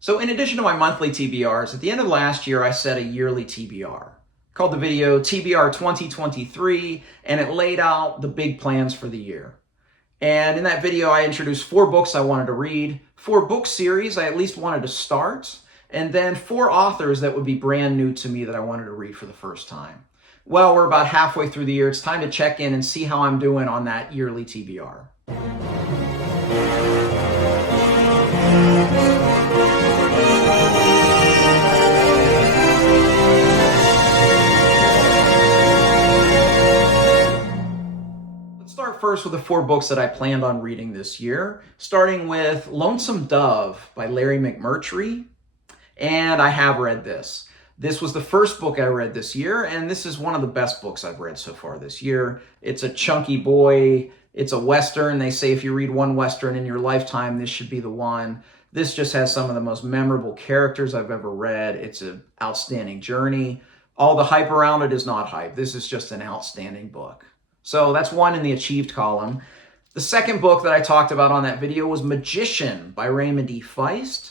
So in addition to my monthly TBRs, at the end of last year, I set a yearly TBR. Called the video TBR 2023, and it laid out the big plans for the year. And in that video, I introduced 4 books I wanted to read, 4 book series I at least wanted to start, and then 4 authors that would be brand new to me that I wanted to read for the first time. Well, we're about halfway through the year. It's time to check in and see how I'm doing on that yearly TBR. First with the 4 books that I planned on reading this year, starting with Lonesome Dove by Larry McMurtry, and I have read this. This was the first book I read this year, and this is one of the best books I've read so far this year. It's a chunky boy, it's a Western. They say if you read one Western in your lifetime, this should be the one. This just has some of the most memorable characters I've ever read. It's an outstanding journey. All the hype around it is not hype. This is just an outstanding book. So that's one in the achieved column. The second book that I talked about on that video was Magician by Raymond E. Feist.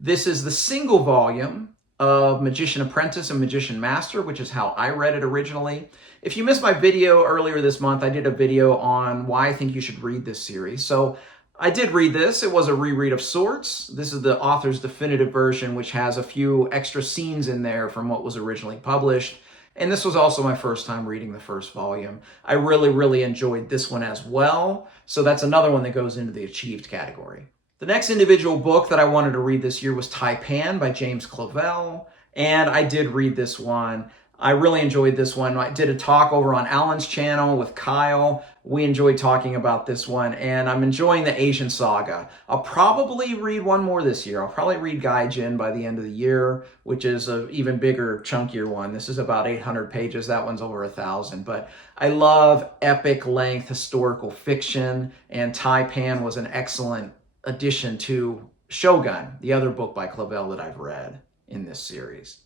This is the single volume of Magician Apprentice and Magician Master, which is how I read it originally. If you missed my video earlier this month, I did a video on why I think you should read this series. So I did read this. It was a reread of sorts. This is the author's definitive version, which has a few extra scenes in there from what was originally published. And this was also my first time reading the first volume. I really enjoyed this one as well. So that's another one that goes into the achieved category. The next individual book that I wanted to read this year was Taipan by James Clavell. And I did read this one. I really enjoyed this one. I did a talk over on Alan's channel with Kyle. We enjoyed talking about this one, and I'm enjoying the Asian saga. I'll probably read one more this year. I'll probably read Gaijin by the end of the year, which is an even bigger, chunkier one. This is about 800 pages. That one's over 1,000. But I love epic length historical fiction, and Taipan was an excellent addition to Shogun, the other book by Clavell that I've read in this series.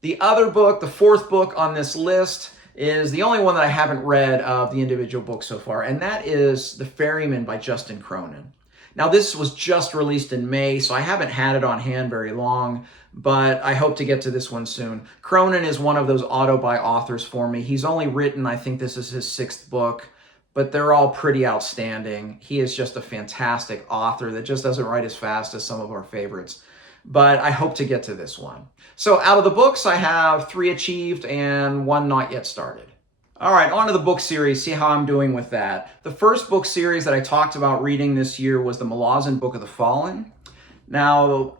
The other book, the 4th book on this list, is the only one that I haven't read of the individual books so far, and that is The Ferryman by Justin Cronin. Now, this was just released in May, so I haven't had it on hand very long, but I hope to get to this one soon. Cronin is one of those auto-buy authors for me. He's only written, I think this is his 6th book, but they're all pretty outstanding. He is just a fantastic author that just doesn't write as fast as some of our favorites. But I hope to get to this one. So out of the books, I have 3 achieved and 1 not yet started. All right, on to the book series, see how I'm doing with that. The first book series that I talked about reading this year was the Malazan Book of the Fallen. Now,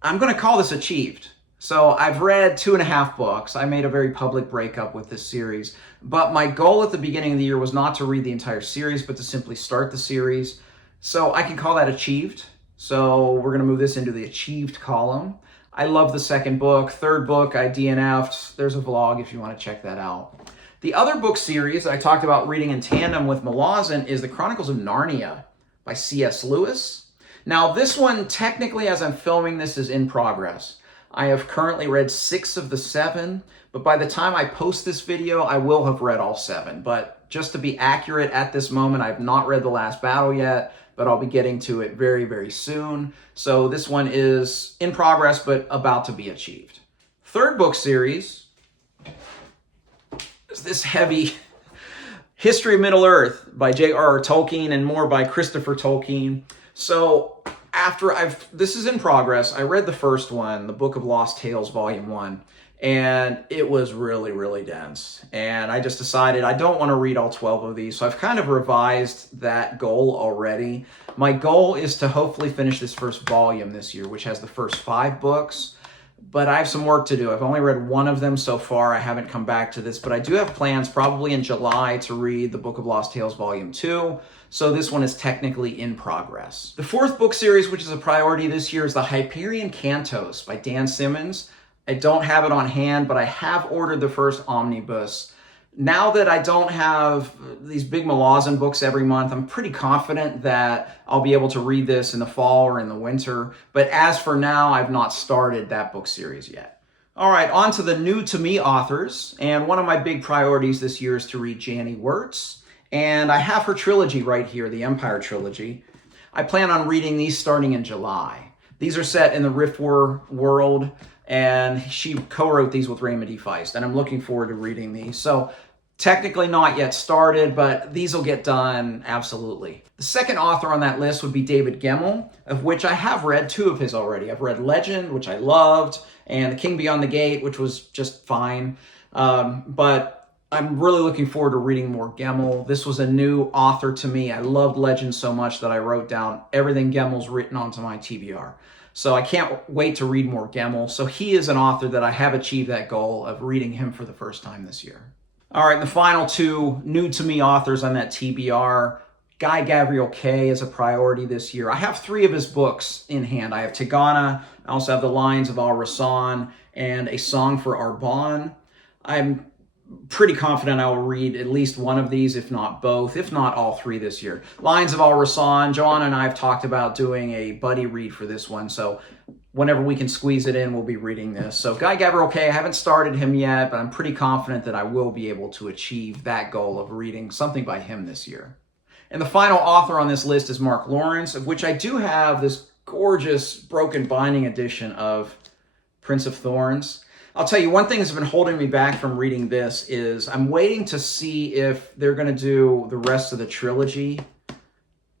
I'm going to call this achieved. So I've read 2.5 books. I made a very public breakup with this series. But my goal at the beginning of the year was not to read the entire series, but to simply start the series. So I can call that achieved. So we're going to move this into the achieved column. I love the second book. Third book, I DNF'd. There's a vlog if you want to check that out. The other book series I talked about reading in tandem with Malazan is The Chronicles of Narnia by C.S. Lewis. Now, this one, technically, as I'm filming this, is in progress. I have currently read 6 of the 7, but by the time I post this video, I will have read all 7. But just to be accurate at this moment, I've not read The Last Battle yet, but I'll be getting to it very soon. So this one is in progress, but about to be achieved. Third book series is this heavy History of Middle-earth by J.R.R. Tolkien and more by Christopher Tolkien. So this is in progress. I read the first one, the Book of Lost Tales, Volume 1. And it was really dense. And I just decided I don't want to read all 12 of these. So I've kind of revised that goal already. My goal is to hopefully finish this first volume this year, which has the first 5 books. But I have some work to do. I've only read 1 of them so far. I haven't come back to this. But I do have plans probably in July to read the Book of Lost Tales Volume 2. So this one is technically in progress. The 4th book series, which is a priority this year, is the Hyperion Cantos by Dan Simmons. I don't have it on hand, but I have ordered the first omnibus. Now that I don't have these big Malazan books every month, I'm pretty confident that I'll be able to read this in the fall or in the winter. But as for now, I've not started that book series yet. All right, on to the new to me authors. And one of my big priorities this year is to read Janny Wurts. And I have her trilogy right here, the Empire trilogy. I plan on reading these starting in July. These are set in the Rift War world, and she co-wrote these with Raymond E. Feist, and I'm looking forward to reading these. So technically not yet started, but these will get done absolutely. The second author on that list would be David Gemmell, of which I have read 2 of his already. I've read Legend, which I loved, and The King Beyond the Gate, which was just fine. But I'm really looking forward to reading more Gemmell. This was a new author to me. I loved Legend so much that I wrote down everything Gemmell's written onto my TBR. So I can't wait to read more Gemmell. So he is an author that I have achieved that goal of reading him for the first time this year. All right, the final 2 new to me authors on that TBR. Guy Gavriel Kay is a priority this year. I have 3 of his books in hand. I have Tigana, I also have The Lions of Al Rassan, and A Song for Arbonne. I'm pretty confident I will read at least one of these, if not both, if not all 3 this year. Lions of Al Rassan, Joanna and I have talked about doing a buddy read for this one, so whenever we can squeeze it in, we'll be reading this. So Guy Gavriel Kay, I haven't started him yet, but I'm pretty confident that I will be able to achieve that goal of reading something by him this year. And the final author on this list is Mark Lawrence, of which I do have this gorgeous broken binding edition of Prince of Thorns. I'll tell you, one thing that's been holding me back from reading this is I'm waiting to see if they're going to do the rest of the trilogy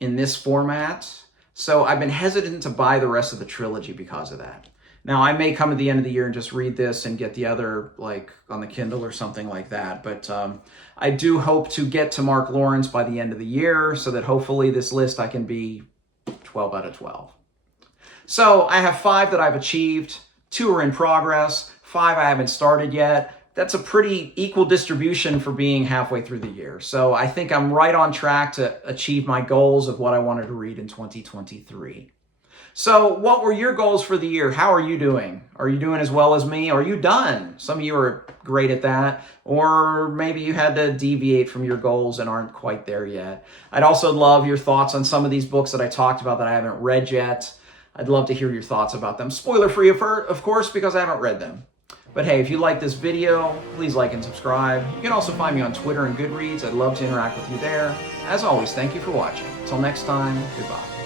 in this format. So I've been hesitant to buy the rest of the trilogy because of that. Now, I may come at the end of the year and just read this and get the other, like, on the Kindle or something like that. But I do hope to get to Mark Lawrence by the end of the year so that hopefully this list I can be 12 out of 12. So I have 5 that I've achieved, 2 are in progress, 5 I haven't started yet. That's a pretty equal distribution for being halfway through the year. So I think I'm right on track to achieve my goals of what I wanted to read in 2023. So what were your goals for the year? How are you doing? Are you doing as well as me? Are you done? Some of you are great at that. Or maybe you had to deviate from your goals and aren't quite there yet. I'd also love your thoughts on some of these books that I talked about that I haven't read yet. I'd love to hear your thoughts about them. Spoiler free, of course, because I haven't read them. But hey, if you like this video, please like and subscribe. You can also find me on Twitter and Goodreads. I'd love to interact with you there. As always, thank you for watching. Until next time, goodbye.